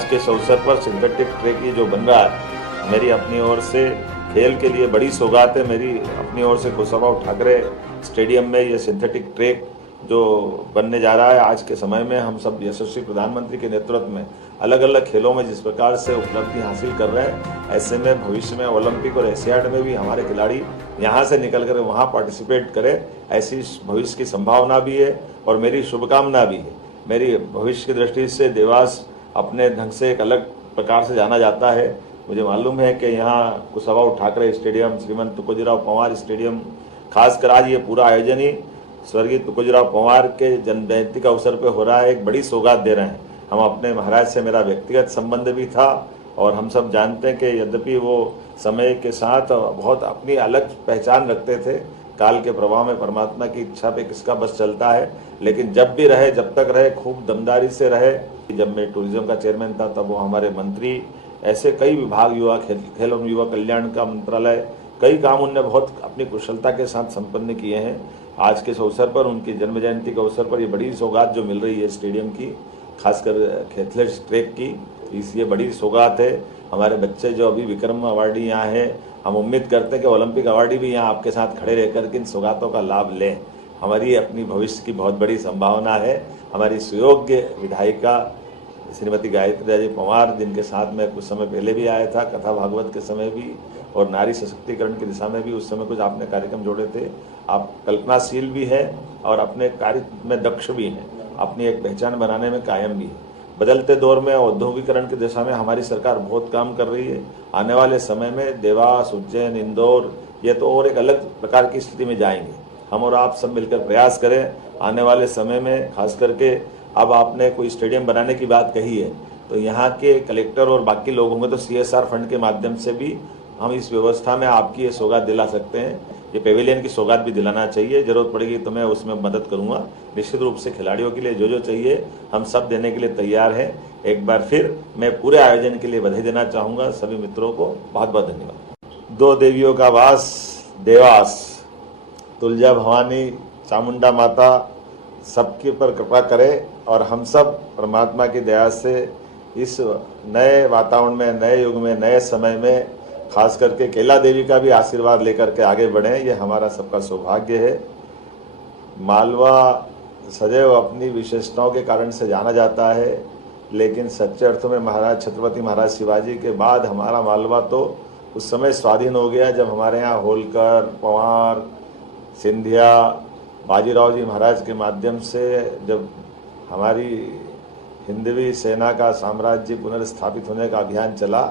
आज के इस अवसर पर सिंथेटिक ट्रैक ये जो बन रहा है, मेरी अपनी ओर से खेल के लिए बड़ी सौगात है। मेरी अपनी ओर से कुशाभाऊ ठाकरे स्टेडियम में ये सिंथेटिक ट्रैक जो बनने जा रहा है, आज के समय में हम सब यशस्वी प्रधानमंत्री के नेतृत्व में अलग अलग खेलों में जिस प्रकार से उपलब्धि हासिल कर रहे हैं, ऐसे में भविष्य में ओलंपिक और एशियाड में भी हमारे खिलाड़ी यहाँ से निकल कर वहाँ पार्टिसिपेट करें, ऐसी भविष्य की संभावना भी है और मेरी शुभकामना भी है। मेरी भविष्य की दृष्टि से देवास अपने ढंग से एक अलग प्रकार से जाना जाता है। मुझे मालूम है कि यहाँ कुशाभाऊ ठाकरे स्टेडियम, श्रीमंत तुकोजीराव पवार स्टेडियम, खासकर आज ये पूरा आयोजन ही स्वर्गीय तुकोजीराव पवार के जन्म जयंती का अवसर पे हो रहा है, एक बड़ी सौगात दे रहे हैं। हम अपने महाराज से मेरा व्यक्तिगत संबंध भी था और हम सब जानते हैं कि यद्यपि वो समय के साथ बहुत अपनी अलग पहचान रखते थे, काल के प्रभाव में परमात्मा की इच्छा पे किसका बस चलता है, लेकिन जब भी रहे, जब तक रहे, खूब दमदारी से रहे। जब मैं टूरिज्म का चेयरमैन था तब वो हमारे मंत्री, ऐसे कई विभाग, युवा खेल एवं युवा कल्याण का मंत्रालय, कई काम उनने बहुत अपनी कुशलता के साथ संपन्न किए हैं। आज के इस अवसर पर, उनकी जन्म जयंती के अवसर पर ये बड़ी सौगात जो मिल रही है स्टेडियम की, खासकर एथलेटिक्स ट्रैक की, इसलिए बड़ी सौगात है। हमारे बच्चे जो अभी विक्रम अवार्डी यहाँ हैं, हम उम्मीद करते हैं कि ओलंपिक अवार्डी भी यहाँ आपके साथ खड़े रहकर के इन सौगातों का लाभ लें। हमारी अपनी भविष्य की बहुत बड़ी संभावना है। हमारी सुयोग्य विधायिका श्रीमती गायत्री राजे पवार, जिनके साथ में कुछ समय पहले भी आया था, कथा भागवत के समय भी, और नारी सशक्तिकरण की दिशा में भी उस समय कुछ आपने कार्यक्रम जोड़े थे। आप कल्पनाशील भी हैं और अपने कार्य में दक्ष भी हैं, अपनी एक पहचान बनाने में कायम भी है। बदलते दौर में औद्योगिकरण की दिशा में हमारी सरकार बहुत काम कर रही है। आने वाले समय में देवास, उज्जैन, इंदौर, ये तो और एक अलग प्रकार की स्थिति में जाएंगे। हम और आप सब मिलकर प्रयास करें आने वाले समय में, खास करके अब आपने कोई स्टेडियम बनाने की बात कही है, तो यहाँ के कलेक्टर और बाकी लोग होंगे तो CSR फंड के माध्यम से भी हम इस व्यवस्था में आपकी ये सौगात दिला सकते हैं। ये पेविलियन की सौगात भी दिलाना चाहिए, जरूरत पड़ेगी तो मैं उसमें मदद करूंगा। निश्चित रूप से खिलाड़ियों के लिए जो जो चाहिए हम सब देने के लिए तैयार हैं। एक बार फिर मैं पूरे आयोजन के लिए बधाई देना चाहूँगा। सभी मित्रों को बहुत बहुत धन्यवाद। दो देवियों का वास देवास, तुलजा भवानी चामुंडा माता सबके पर कृपा करे और हम सब परमात्मा की दया से इस नए वातावरण में, नए युग में, नए समय में खास करके केला देवी का भी आशीर्वाद लेकर के आगे बढ़ें, ये हमारा सबका सौभाग्य है। मालवा सदैव अपनी विशेषताओं के कारण से जाना जाता है, लेकिन सच्चे अर्थों में महाराज छत्रपति महाराज शिवाजी के बाद हमारा मालवा तो उस समय स्वाधीन हो गया जब हमारे यहाँ होलकर, पवार, सिंधिया, बाजीराव जी महाराज के माध्यम से जब हमारी हिंदवी सेना का साम्राज्य पुनर्स्थापित होने का अभियान चला,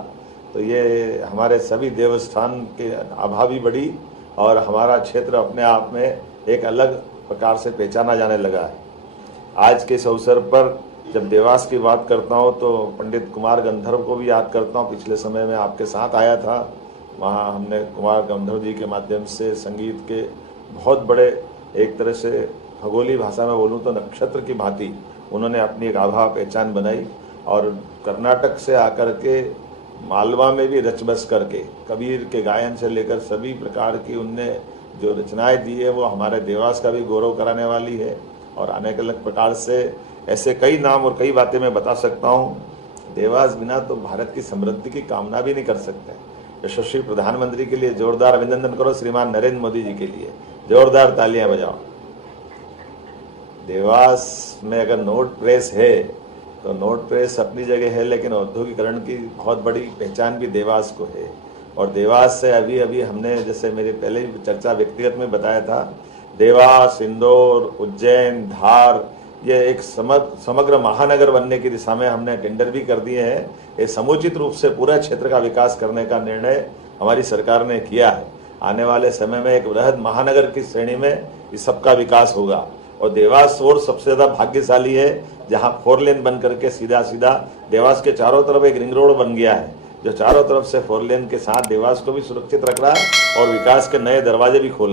तो ये हमारे सभी देवस्थान के आभा भी बढ़ी और हमारा क्षेत्र अपने आप में एक अलग प्रकार से पहचाना जाने लगा है। आज के इस अवसर पर जब देवास की बात करता हूँ तो पंडित कुमार गंधर्व को भी याद करता हूँ। पिछले समय में आपके साथ आया था, वहाँ हमने कुमार गंधर्व जी के माध्यम से संगीत के बहुत बड़े, एक तरह से खगोली भाषा में बोलूँ तो नक्षत्र की भांति उन्होंने अपनी एक आभा पहचान बनाई और कर्नाटक से आकर के मालवा में भी रच बस करके कबीर के गायन से लेकर सभी प्रकार की उनने जो रचनाएं दी है वो हमारे देवास का भी गौरव कराने वाली है। और अनेक अलग प्रकार से ऐसे कई नाम और कई बातें मैं बता सकता हूँ। देवास बिना तो भारत की समृद्धि की कामना भी नहीं कर सकते। यशस्वी प्रधानमंत्री के लिए जोरदार अभिनंदन करो, श्रीमान नरेंद्र मोदी जी के लिए जोरदार तालियां बजाओ। देवास में अगर नोट प्रेस है तो नोट प्रेस अपनी जगह है, लेकिन औद्योगिकरण की बहुत बड़ी पहचान भी देवास को है। और देवास से अभी अभी हमने, जैसे मेरे पहले ही चर्चा व्यक्तिगत में बताया था, देवास, इंदौर, उज्जैन, धार, ये एक समग्र महानगर बनने की दिशा में हमने टेंडर भी कर दिए हैं। ये समुचित रूप से पूरा क्षेत्र का विकास करने का निर्णय हमारी सरकार ने किया है। आने वाले समय में एक बृहद महानगर की श्रेणी में इस सबका विकास होगा। और देवास और सबसे ज़्यादा भाग्यशाली है जहां 4 लेन बन करके सीधा सीधा देवास के चारों तरफ एक रिंग रोड बन गया है, जो चारों तरफ से 4 लेन के साथ देवास को भी सुरक्षित रख रहा है और विकास के नए दरवाजे भी खोल